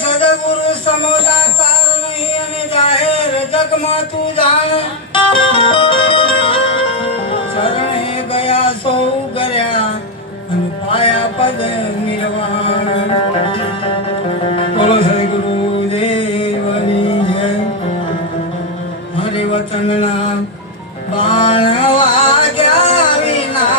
સદગુરુ સમોદા તાર નહીં અને જાહેર જગમાં તું જાણ શરણે ગયા સૌ કર્યા અને પાયા પદ નિર્વાણ. બોલો સદગુરુ દેવની જય. હરે વતનના બાણ વાગ્યા વિના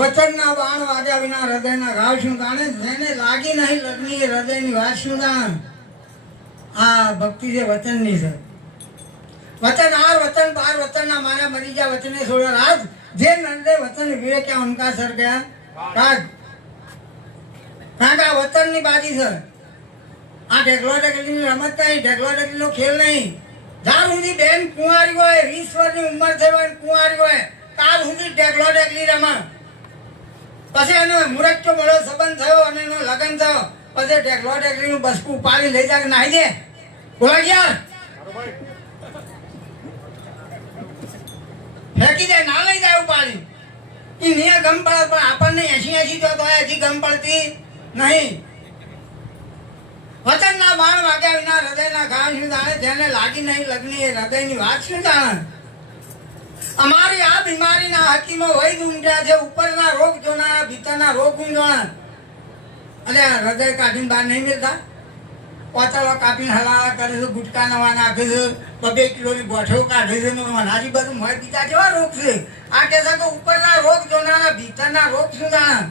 વચનના બાણ વાગ્યા વિના હૃદયના ઘાવ શું જાણે. જેને લાગી નહીં લગ્ની હૃદયની વાત શું જાણ. આ ભક્તિ છે વચનની છે. વચન આર વચન બાર વચનના મારા મરી ગયા વચને છોડ્યા રાજ. જે નંદે વચન વિવેક્યા ઉનકા સર ગયા કાગ. કારણ કે આ વચનની બાજી છે. આ ઢેકલો ઢેકલીની રમત નહીં, ઢેકલો ઢેકલીનો ખેલ નહીં. જ્યાં સુધી બેન કુંવારી હોય, 20 વર્ષની ઉંમર થઈ હોય, કુંવારી હોય, ત્યાં સુધી ઢેકલો ઢેકલી રમે. પછી એનો મુરચ્ચો મળો સંબંધ થયો અને એનો લગ્ન થયો, પછી ઢેકલો ઢેકલીનું બસકું પાડી લઈ જાય નાહી દે. બોલા યાર ફેંકી જાય, ના લઈ જાય પાડી. એ નિયર ગમ પડે પણ આપણને 80 તો હજી ગમ પડતી નહીં. વચનના બાણ વાગ્યા વિના હૃદયના ઘા શું જાણે. જેને લાગી નહીં લગ્ની એ હૃદયની વાત શું જાણે. અમારી આ બીમારીના હકીમો વૈદ ઊંઘ્યા છે. ઉપરના રોગ જોના, ભીતરના રોગ ઊંઘવા. અને હૃદય કાઢીને બહાર નહીં મિલતા. પોતળો કાપીને હલાવા કરે છે, ગુટકા નવા નાખે છે, 2 કિલોની બોઠો કાઢે છે. મનાજી બધું મોય બીજા જેવા રોગ છે. આ કહે છે કે ઉપરના રોગ જોના, ભીતરના રોગ શું જાણે.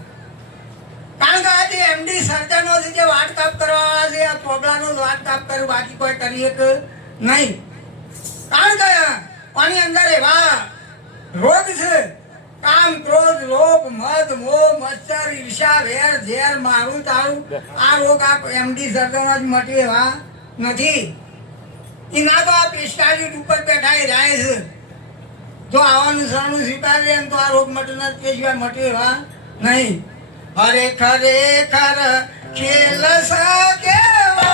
કારણ કે આજે એમડી સર્જનો છે જે વાટ કાપ કરવા છે, આ પ્રોબ્લાનો વાટ કાપ કર્યું, બાકી કોઈ કરી એક નહીં. કારણ કે આની અંદર એવા રોગ છે કામ ક્રોધ લોભ મદ મોહ મત્સર ઈર્ષા વેર ઝેર મારું તારું. આ રોગ આ એમડી સર્જનો જ મટી એવા નથી. એના તો આ પેસ્ટાલિટ ઉપર બેઠા જાય છે. જો આવવાનું શરણું સ્વીકારીએ તો આ રોગ મટે નથી, તે સિવાય મટી એવા નહીં. અરે ખરેખર ખેલ સકેવો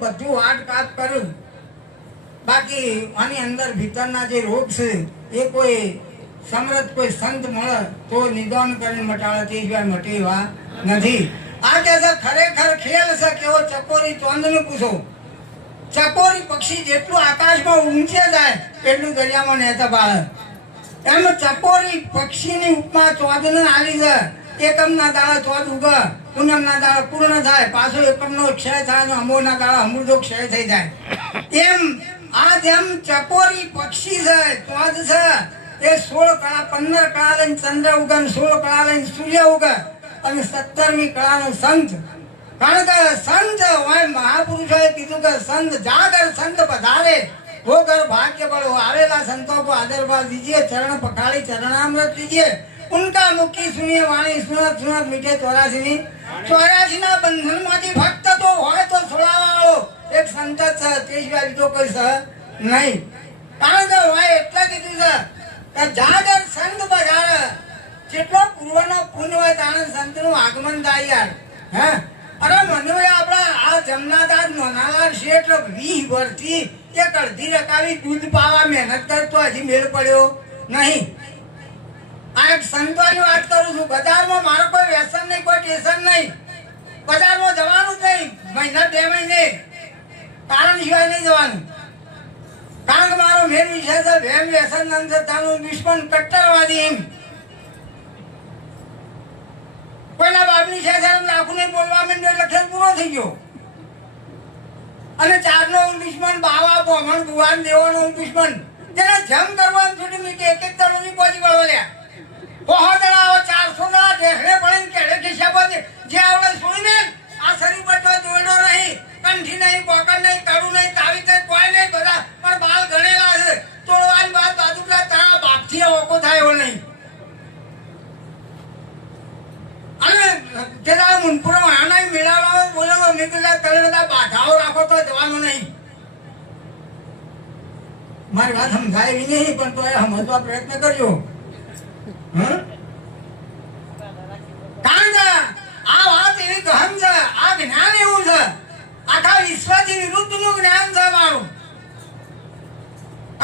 બધું વાટ કાપ કર્યું. બાકી આની અંદર ભીતરના જે રોગ છે એ કોઈ સમૃદ્ધ કોઈ સંત મળે તો નિદાન કરીને મટાડે, તે સિવાય મટે એવા નથી. આ કે છે ખરેખર ખેલ છે કેવો ચકોરી ચોંદને પૂછો. ચકોરી પક્ષી જેટલું આકાશમાં ઊંચે જાય એટલું દરિયામાં નહેતા બાળે. એમ ચકોરી પક્ષીની ઉપમા ચોંદને આલી છે. એકમના દાડા ચોદ ઉગે, પૂનમના દાડા પૂર્ણ થાય, પાછો એકમનો ક્ષય થાય અને અમોના દાડા અમૃતો ક્ષય થઈ જાય. એમ આ જેમ ચકોરી પક્ષી છે ચોદ છે એ 16 કળા 15 કળા લઈને ચંદ્ર ઉગે, 16 કળા લઈને સૂર્ય ઉગે અને 17મી કળાનો સંત. કારણ કે સંત હોય મહાપુરુષોએ કીધું કે સંત જાગર સંત પધારે હોગર ભાગ્ય બળો. આવેલા संतों को आदर भाव दीजिए, चरण पखाड़ी चरणामृत दीजिए. उनका मुखी सुनिए वाणी सुनत सुनत मीठे 84 ના બંધન માંથી ભક્ત તો હોય તો છોડાવાળો એક સંત છે, તે સિવાય બીજો કોઈ છે નહીં. કારણ કે હોય એટલે કીધું છે કે જાગર સંત પધારે. જેટલો પૂર્વનો પુણ્ય હોય તાણે સંતનું આગમન થાય યાર. હે અરે મને આપણા આ જમનાદાસ નોનાલાલ શેઠ 20 વર્ષથી એક અડધી રકાવી દૂધ પાવા મહેનત કરતો હજી મેળ પડ્યો નહીં. આ એક સંતોની વાત કરું છું. બજારમાં મારો કોઈ વ્યસન નહીં, કોઈ ટેન્શન નહીં. બજારમાં જવાનું જ નહીં, મહિના 2 મહિને કારણ સિવાય નહીં જવાનું. કારણ કે મારો મેન વિષય છે વેમ વ્યસન અંધતાનું દુશ્મન કટ્ટરવાદી. એમ કોઈના બાપની છે લાખું નહીં બોલવા માંડ્યો એટલે ખેલ પૂરો થઈ ગયો. અને 4નો દુશ્મન બાવા બ્રાહ્મણ ભુવાન દેવાનો દુશ્મન જેને જમ કરવાનું છૂટી મીઠી એક દળોની પહોંચી વળો લ્યા. બહો દળાવો 400 ના ઢેખડે પડીને કેડે ખિસ્સા પર જે આવડે છોડીને આ શરીર પર તો દોડો નહીં, કંઠી નહીં, પોકળ નહીં, કડું નહીં, તાવી નહીં, કોઈ નહીં. બધા પણ બાલ ગણેલા છે. તોડવાની વાત બાજુ તારા બાપથી ઓકો થાય એવો નહીં. અને જરા મુનપુરો આના મેળાવા બોલાવો મેં કીધું તમે બધા બાધાઓ રાખો તો જવાનું નહીં. મારી વાત સમજાય એવી નહીં પણ તો સમજવા પ્રયત્ન કરજો. કારણ કે આ વાત એવી ગહન છે, આ જ્ઞાન એવું છે, આખા વિશ્વથી વિરુદ્ધનું જ્ઞાન છે મારું.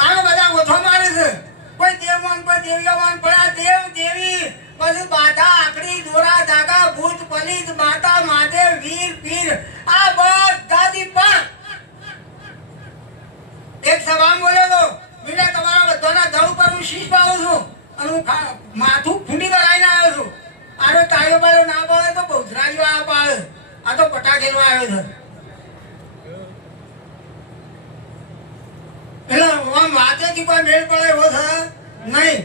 આ બધા ઓછો મારે છે. કોઈ દેવમાન કોઈ દેવીયમાન પણ દેવ દેવી પછી બાધા આકડી દોરા ધાગા ભૂત પલિત માતા મહાદેવ વીર પીર આ બધાથી પણ એક સભામાં બોલ્યો તો મેં તમારા બધાના ધડ ઉપર હું શીશ પાવું છું અને હું માથું ફૂંડી કરાવીને આવ્યો છું. આનો તાળીઓ બાળ્યો ના પાડે તો બહુજરાજી વાળા પાડે. આ તો પટાખેલવા આવ્યો છે. એટલે આમ વાતેથી કોઈ મેળ પડે એવો છે નહીં.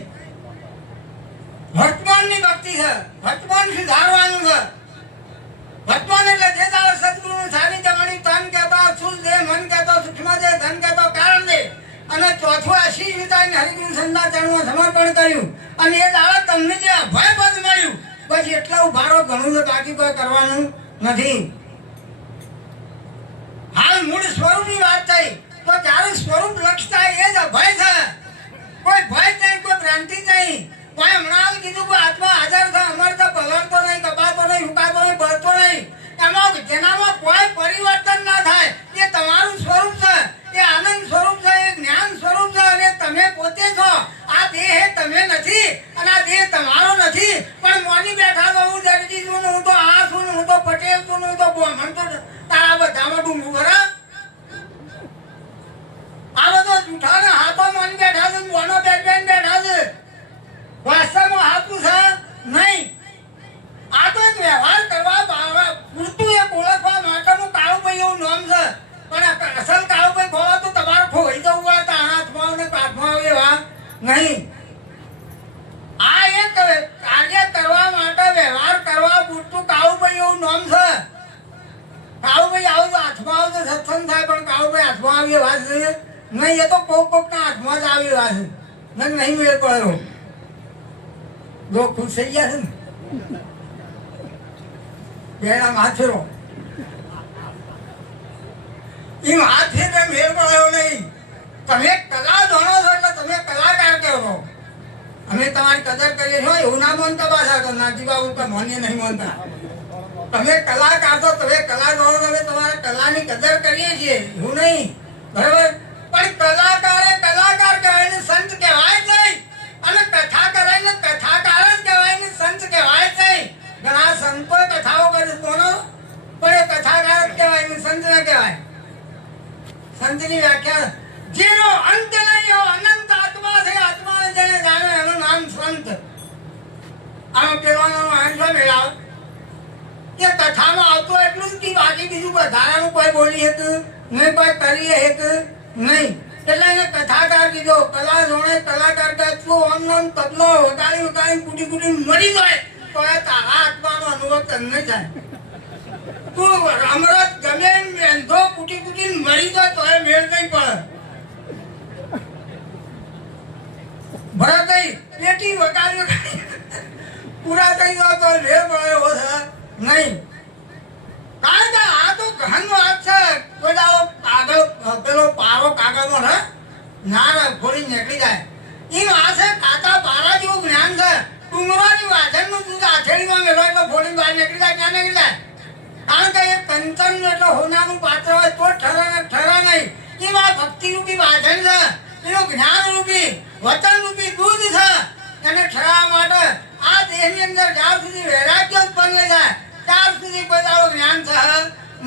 વર્તમાનની ભક્તિ છે, વર્તમાન સુધારવાનું છે. વર્તમાન એટલે જે દાડે સદગુરુનું સાનિધ્ય મળી તન કહેતો શુદ્ધ દેહ, મન કહેતો સૂક્ષ્મ દેહ, ધન કહેતો કારણ દેહ અને ચોથું આશીષ વિતાઈને હરિગુરુ સંતના ચરણમાં સમર્પણ કર્યું અને એ દાડે તમને જે અભય પદ મળ્યું બસ એટલા ઉભારો ઘણું છે, બાકી કોઈ કરવાનું નથી. હાલ મૂળ સ્વરૂપની વાત થઈ તો જ્યારે સ્વરૂપ લક્ષ થાય એ જ અભય છે. કોઈ ભય નહીં, કોઈ ભ્રાંતિ નહીં. કોઈ હમણાં કીધું કે આત્મા હાજર છે, અમરતા પલળતો નહીં, કપાતો નહીં, હુકાતો નહીં, બળતો નહીં. એમાં જેનામાં કોઈ પરિવર્તન ના થાય એ તમારું સ્વરૂપ છે, એ આનંદ સ્વરૂપ છે, એ જ્ઞાન સ્વરૂપ છે અને તમે પોતે છો. આ દેહ તમે નથી અને આ દેહ તમારો નથી. પણ મોની બેઠા તો હું દરજી છું, હું તો આ છું, હું તો પટેલ છું, હું તો બ્રાહ્મણ તો તારા બધામાં ડુંગું ભરા. આ બધો જૂઠા ને હાથો મોની બેઠા નહીં. આ એક કાર્ય કરવા માટે વ્યવહાર કરવા પૂરતું કાળુભાઈ એવું નામ છે. કાળુભાઈ આવું તો હાથમાં આવું તો સત્સંગ થાય, પણ કાળુભાઈ હાથમાં આવી વાત છે નહીં. એ તો કોકના હાથમાં જ આવી વાત છે. નહીં મેળ પડ્યો. જો ખુશ થઈ ગયા છે ને બેડા માથેરો એ માથે મેળ પડ્યો નહીં. તમે કલા જાણો છો એટલે તમે કલાકાર કહેવો. અમે તમારી કદર કરીએ છો એવું ના માનતા પાછા તો નાજી બાબુ પર માન્ય નહીં માનતા. તમે કલાકાર છો, તમે કલા જાણો, તમે તમારા કલાની કદર કરીએ છીએ એવું નહીં, બરાબર. પણ કલાકારે કલાકાર કહેવાય ને સંત કહેવાય જ નહીં. અને કથા કરાય ને કથાકાર જ કહેવાય ને સંત કહેવાય જ નહીં. ઘણા સંતો કથાઓ કરે કોનો, પણ એ કથાકાર જ કહેવાય ને સંત ના કહેવાય. સંતની વ્યાખ્યા જેનો અંત નહીં એવો અનંત આત્મા છે. આત્માને જેને જાણે એનું નામ સંત. આનો કહેવાનો આંસુ મેળાવ કે કથામાં આવતું એટલું જ કે બાકી બીજું વધારાનું કોઈ બોલી હતું નહીં, કોઈ કરી હતું નહીં. એટલે એને કથાકાર કીધો. કલા જોણે કલાકાર કહે તું આમ તબલો વગાડી વગાડી કુટી કુટી મરી જાય તો એ તારા આત્માનો અનુભવ તને થાય. તું અમૃત ગમે બેંધો કુટી કુટી મરી જાય તો એ મેળ નહીં પડે. ભરત પેટી વગાડી પૂરા થઈ જાવ તો મેળ પડે એવો છે નહીં. કારણ કે આ તો ગહન વાત છે. કોઈ દાવો કાગળ પેલો પારો કાગળનો ને ના ફોડી નીકળી જાય એ વાત છે. કાકા પારા જેવું જ્ઞાન છે. ડુંગરાની વાજણનું દૂધ આથેડીમાં મેળો એટલે ફોડી બહાર નીકળી જાય, ક્યાં નીકળી જાય. કારણ કે એ કંચન એટલે હોનાનું પાત્ર હોય તો ઠરે નહીં. એમાં ભક્તિરૂપી વાજણ છે, એનું જ્ઞાનરૂપી વચનરૂપી દૂધ છે. એને ઠરાવવા માટે આ દેહની અંદર જ્યાં સુધી વૈરાગ્ય ઉત્પન્ન થાય ત્યાર સુધી કોઈ દાડો જ્ઞાન છે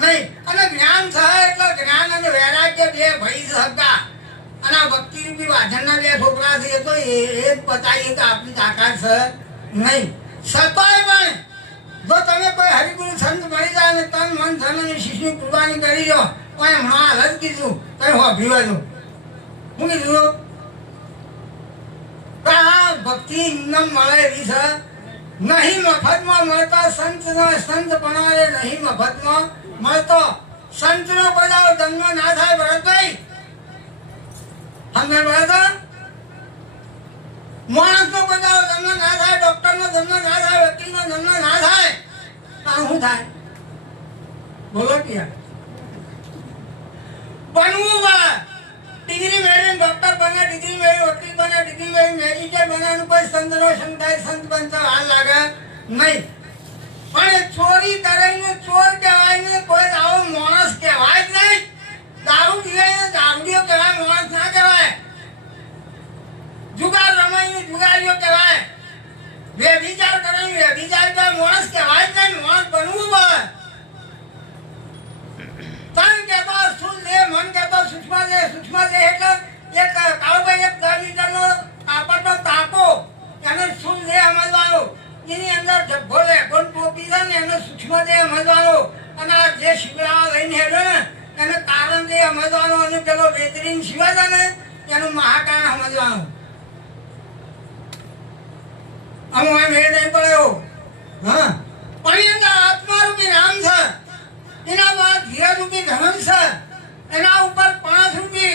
નહીં. અને જ્ઞાન છે એટલે જ્ઞાન અને વૈરાગ્ય બે ભઈ સગા. અને આ ભક્તિરૂપી વાજણના બે છોકરા છે તો એ જ બતાવીએ કે આપણી તાકાત છે નહીં. છતાંય પણ જો તમે કોઈ હરિગુરુ સંત મળી જાય ને તન મન ધન અને શિષ્યની કુરબાની કરી દો તો એમ હાલ જ કીધું તમે હોભી દો. શું કીધું? આ ભક્તિ ઇન્દમ મળે એવી છે નહીં. મફતમાં મળતા સંતનો સંતપણો એ નહીં મફતમાં મળતો. સંતનો બધા જન્મ ના થાય ભરતભાઈ, સમજ બરાબર. માણસનો બધા જન્મ ના થાય, ડોક્ટરનો જન્મ ના થાય, વકીલનો જન્મ ના થાય. શું થાય બોલો ક્યાં? બનવું બા ડિગ્રી મેળવી ડોક્ટર બને, ડિગ્રી મેળવી વકીલ બને, ડિગ્રી મેળવી મેજિસ્ટ્રેટ બને, કોઈ સંતનો સંતાય સંત બનતા હાલ લાગે નહીં. પણ ચોરી કરીને ચોર કહેવાય ને કોઈ આવો માણસ કહેવાય જ નહીં. દારૂ પીવાય દારૂડીઓ કહેવાય, માણસ ના કહેવાય. જુગાર રમાઈને જુગારીઓ કહેવાય. વ્યભિચાર કરીને વ્યભિચાર કહેવાય, માણસ કહેવાય જ નહીં. માણસ બનવું પડે. તન કહેતો સ્થૂળ દેહ, મન કહેતો સૂક્ષ્મ દેહ. સૂક્ષ્મ દેહ એટલે એક કાળુભાઈ એક 10 લીટરનો કાપડનો તાકો એને સ્થૂળ દેહ સમજવાનો. એની અંદર જબ્બો લેગોન ટોપી છે ને એનો સૂક્ષ્મ દેહ સમજવાનો. અને આ જે શિવરાવા લઈને હેડે ને એને કારણ દેહ સમજવાનો. અને પેલો બેતરીન શિવા છે ને એનું મહાકારણ સમજવાનું. આમ મેળ નહીં પડ્યો. હા, પણ એના આત્મારૂપી નામ છે. એના બાદ ધીરજરૂપી ધર્મ છે. એના ઉપર 5 રૂપી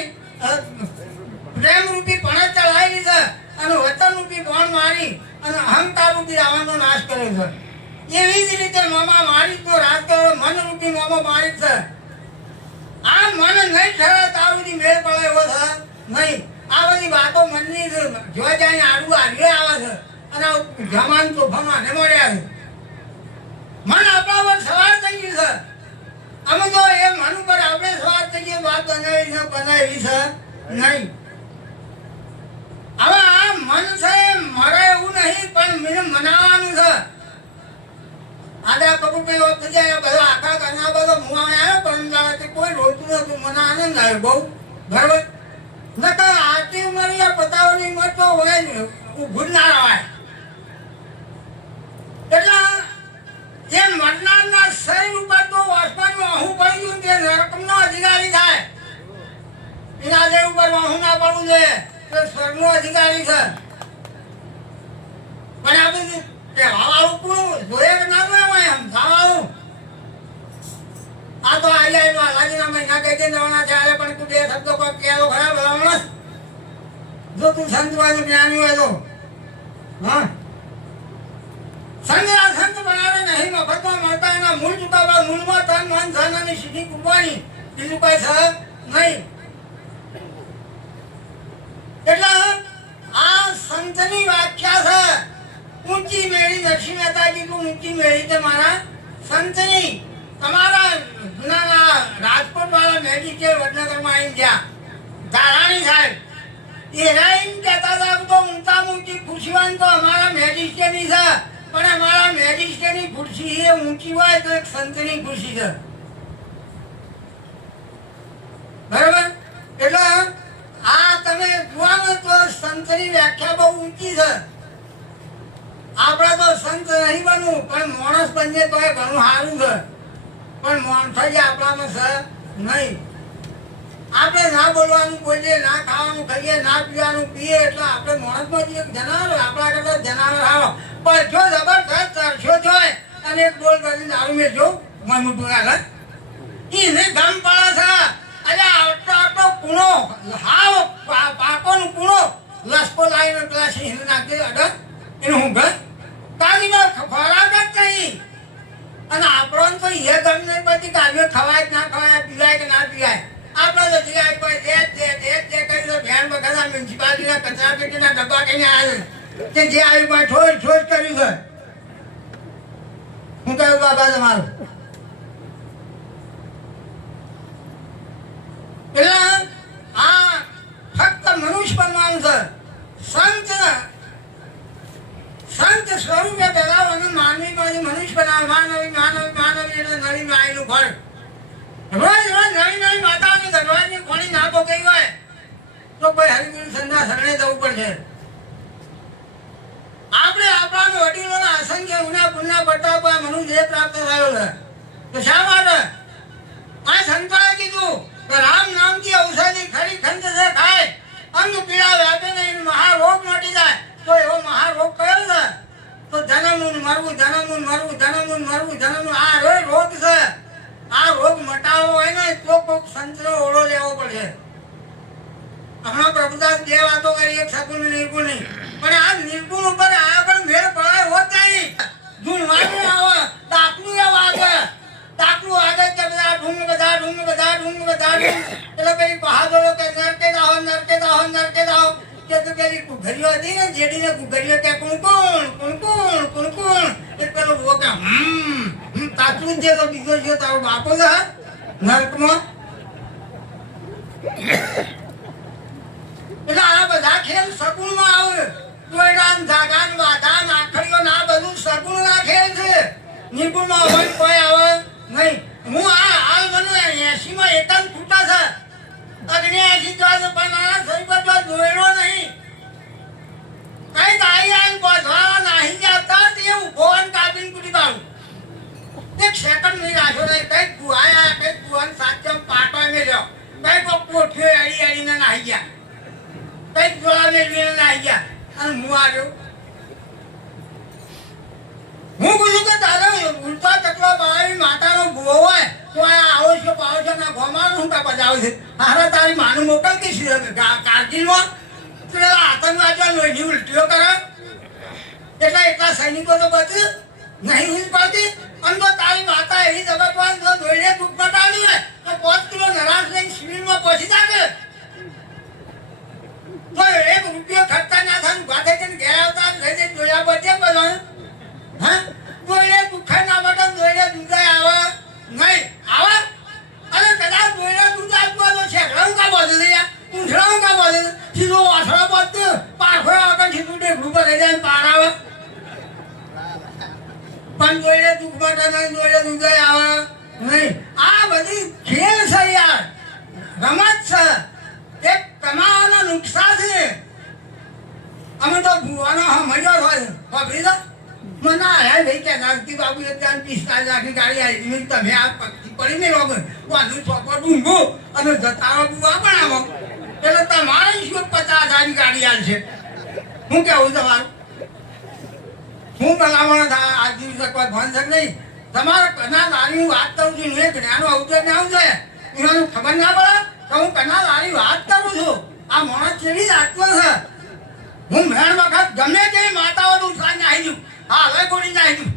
પ્રેમરૂપી પણત ચલાવેલી છે. અને વચનરૂપી બોણ મારી અને અહંકારરૂપી રાવણનો નાશ કર્યો છે. એવી જ રીતે મામા મારી તો રાજ કર્યો. મનરૂપી મામા મારી છે. આ મન નહીં ઠરે ત્યાં સુધી મેળ પડે એવો છે નહીં. આ બધી વાતો મનની જોઈ જાય આડું આગળ આવે છે. અને જમાન તોફામાં ને મળ્યા છે. મન આપણા પર સવાર થઈ ગયું છે. અમે તો એ મન ઉપર આપણે સવાર થઈ ગઈ વાત બનાવી છે નહીં. હવે આ મન છે મરે એવું નહીં, પણ મને મનાવવાનું છે. આડા કપૂર કઈ વખત જાય બધા આખા ઘરના બધો મુઆ આવ્યો પણ કોઈ રોતું નતું. મને આનંદ આવ્યો બહુ, બરાબર. નકર આટલી ઉંમર યા પતાવવાની ઉંમર તો હોય જ ઊભું ના રવાય. એટલે જે મરનારના શરીર ઉપર તો વાસપાનું આહું પડી ગયું તે નરકનો અધિકારી થાય. એના જે ઉપર આહું ના પડવું જોઈએ તો સ્વર્ગનો અધિકારી છે. પણ આ બધું કહેવા વાળું કોણ જોયે કે ના જોયે હોય સમજાવવાનું. આ તો આઈ લાગીના મહિના કહી દે નવાના ચાલે પણ તું બે શબ્દો કોઈ કહેલો ખરા બરાબર. જો તું સંત હોય જ્ઞાની હોય તો હા સંગરા સંત બનાવે નહીં મફતમાં મળતા એના મૂળ ચુકાવા મૂળમાં તન મન ધન અને સિદ્ધિ કુંભાની બીજું કઈ છે નહીં. એટલે આ સંતની વ્યાખ્યા છે. ઊંચી મેળી દક્ષિણ મહેતાજી તું ઊંચી મેળી તે મારા સંતની. તમારા જૂના રાજકોટ વાળા મેજિસ્ટ્રેટ વડનગરમાં આવીને ગયા ધારાણી સાહેબ એના એમ કહેતા હતા તો ઊંચા ઊંચી ખુરશીવાન તો અમારા મેજિસ્ટ્રેટની છે. પણ અમારા મેજિસ્ટ્રેટની ખુરશી એ ઊંચી હોય તો એક સંતની ખુરશી છે. બરાબર. એટલે આ તમે જોવાનું તો સંતની વ્યાખ્યા બહુ ઊંચી છે. આપણે તો સંત નહીં બનવું પણ માણસ બનીએ તો એ ઘણું સારું છે. પણ માણસાઈ આપણામાં છે નહીં. આપણે ના બોલવાનું બોલીએ, ના ખાવાનું ખાઈએ, ના પીવાનું પીએ એટલે આપણે માણસમાં એક જનાવર આપણા કરતા જનાવર આવો. પણ જો જબરદસ્ત તરસ્યો હોય અને એક બોલ કરીને દારૂ મેળજો મન મોટું આગળ એને ગમ પડે છે. અરે આટલો આટલો કૂણો હાવ પાકોનો કૂણો લસકો લાવીને પેલા સિંહ નાખી અડર એનું હું ઘર કાઢીને ખોરાક જ નહીં. અને આપણો તો એ ગમ નહીં પછી કાઢીને ખવાય કે ના ખવાય, પીવાય કે ના પીવાય. આપણે તો જીવાય કોઈ દે કરી તો ભેણ વખત મ્યુનિસિપાલિટીના કચરા પેટીના ડબ્બા કહીને આવે તે જે આવી કોઈ ઠોસ ઠોસ કર્યું છે. હું કહ્યું બાબા તમારું એટલે આ ફક્ત મનુષ્ય બનવાનું છે. સંત સ્વરૂપે પેલા માનવી માંથી મનુષ્ય બનાવે. માનવી માનવી માનવી એટલે નવી માયનું ફળ. રોજ રોજ નવી નવી માતાની દરવાજની કોણી ના પોકાઈ હોય તો કોઈ હરિગુરુ સંધા શરણે જવું પડશે. આપણે આપણા વડીલોના અસંખ્ય ગુના પુણ્ય પ્રતાપ મનુષ્ય પ્રાપ્ત થયો છે. તો શા માટે આ સંતોએ કીધું કે રામ નામથી ઔષધિ ખરી ખંડ છે ખાય અંગ પીડા વ્યાપે નહીં મહારોગ મટી જાય. તો એવો મહારોગ કયો છે? તો જન્મનું મરવું, જન્મનું મરવું, જન્મનું મરવું, જન્મનું આ રોગ છે. આ રોગ મટાવવો હોય ને તો કોઈક સંતનો ઓળો લેવો પડશે. હમણાં પ્રભુદાસ બે વાતો કરી, એક સગુણ નિર્ગુણ નહીં. પણ આ નિર્ગુણ ઉપર આગળ મેળ પડાય હોત નહીં. ધૂણવાનું આવે દાખલું એ વાગે દાખલું વાગે કે બધા ઢૂંગ બધા ઢૂંગ બધા ઢૂંગ બધા ઢૂંગ એટલે પેલી બહાદુરો કે નરકે દાહો નરકે દાહો નરકે દાહો કે તો પેલી કુઘરીઓ હતી ને જેડીને કુઘરીઓ કે કુણકુણ કુણકુણ કુણકુણ એ પેલો વો કે તાચું છે તો બીજો છે તારો બાપો છે નરકમાં. એટલે આ બધા ખેલ સગુણમાં આવે. દોયડાન ધાગાન વાધાન આખડીઓ ના બધું સગુણ ના ખેલ છે. નિર્ગુણમાં હોય કોઈ આવે નહીં. હું આ હાલ મને 80 માં એકમ છૂટા છે. 79 તો પણ સહી પર દોયડો નહીં. કઈ તાઈ આઈ બોધવા નહીં જતા તે ઉભો અને કાબીન કુટી કાઢું. એક સેકન્ડ નહીં રાખ્યો નહીં. કઈ ગુવાયા કઈ ગુવાન સાચમ પાટો મેલ્યો કઈ કોક કોઠ્યો એડી એડીને નાહી ગયા. કઈ જોડા મેળવીને નાહી ગયા અને હું આવ્યો. હું બોલું કે તારે ઉલટા ચકલો પાડી માતાનો ભૂવો હોય તો આવો છો પાવો છો ના ગોમાનું શું કા બજાવે છે. હારા તારી માનું મોકલતી છે કારગીલમાં પેલા આતંકવાદીઓ લોહીની ઉલટીઓ કરે એટલે એટલા સૈનિકો તો બચે નહીં હિલ પાડતી. અને તો તારી માતા એવી જગતવાન જો દોડીને દુઃખ મટાવી હોય તો 5 કિલો નરાશ લઈને શિબિરમાં પહોંચી જાય તો 1 રૂપિયો ખર્ચા ના થાય. ભાતે જઈને ઘેર આવતા લઈ જઈને જોયા બધે બોલવાનું. હા દોડે દુખાય ના માટે દોડે દૂધાય આવે નહીં આવે. અને કદાચ દોડે દૂધ આપવા તો શેકડાવું કા બોલે છે યાર ઊંઠડાવું કા બોલે છે. સીધો વાસળો બોલતો પાછો આગળ સીધું ટેકડું પર લઈ જાય પાર આવે. પણ દોડે દુઃખ માટે નહીં દોડે દૂધાય આવે નહીં. આ બધી ખેલ છે યાર, રમત છે, એક કમાવાનો નુકસાન છે. અમે તો ભૂવાનો સમજો હોય ખબરી છે મને હે ભાઈ કે નાગતી બાબુ એક 45 લાખની ગાડી આવી તમે આ પક્ષી પડી નહીં રોગ વાંધું ચોપડ ઊંઘો અને જતારો બુવા પણ આવો એટલે તમારે શું 50,000 ગાડી આલશે? હું કેવું તમારું? હું ભલામણ થાય આજ દિવસે કોઈ ભણ છે નહીં. તમારે કના લારી વાત કરું છું, એક જ્ઞાનો અવતર ને આવશે એનું ખબર ના પડે તો હું કના લારી વાત કરું છું. આ માણસ કેવી આત્મ છે. હું મેળ વખત ગમે તેવી માતાઓનું ઉઠાઈને આવી જઉં. હા હવે ગોળી ને આવી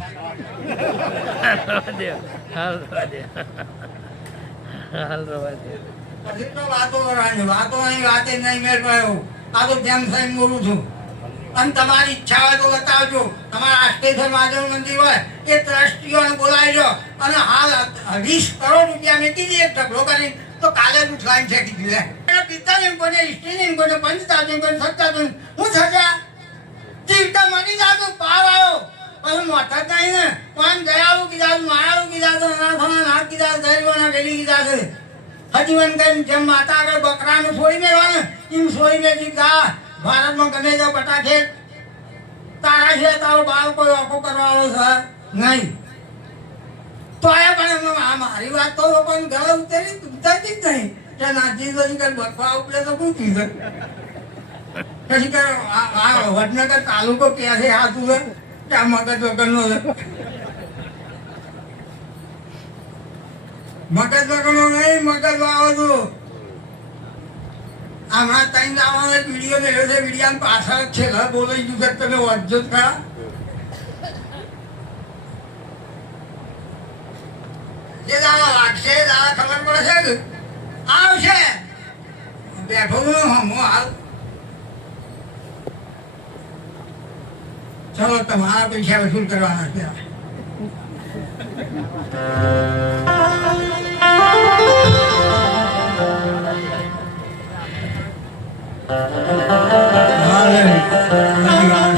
પછી તો વાતો કરવાની. વાતો અહીં વાતે નહીં મેળ પડ્યો. આ તો જેમ થઈને બોલું છું. અને તમારી ઈચ્છા હોય તો બતાવજો. તમારા આષ્ટેશ્વર મહાદેવ મંદિર હોય એ ટ્રસ્ટીઓને બોલાવી લો અને હાલ 20 કરોડ રૂપિયા મેકી દઈએ ઢગલો કરી તો કાલે જ ઉઠલાઈને ફેંકી દીધું. પિત્તાલીસ કોને સ્ત્રીની કોને 45 કોને 57 હું થશે જીવતા મરી જાતો પાર આવ્યો પછી મોટા જ નહીં ને કોણ દયાળુ કીધા માયાળુ કીધા તો નાથ કીધા ગરીબોના વેલી કીધા છે. હજીવન કરીને જેમ માતા આગળ બકરાને છોડી મેળવાનું એમ છોડી મેળવી ગા. ભારતમાં ગમે તે બટાખે તારા છે તારો બાળ કોઈ ઓખો કરવાનો છે નહીં. તો આ પણ આ મારી વાત તો લોકોને ગળે ઉતરતી જ નહીં કે નાચી પછી કઈ બકવા ઉપડે તો શું કીધું પછી કે વડનગર તાલુકો ક્યાંથી હાથું છે કે આ મગજ વગરનો છે. મગજ વગરનો નહીં, મગજ વાવો છું. હમણાં ત્રણ દાવાનો એક વિડીયો મેળ્યો છે. વિડીયો પાછળ છેલ્લા બોલાઈ ગયું છે. તમે વાંચજો જ ખરા. જે દાવા લાગશે દાવા ખબર પડશે કે આવશે બેઠો હું હાલ. ચલો તમારા પૈસા વસૂલ કરવાના છે. Hallelujah.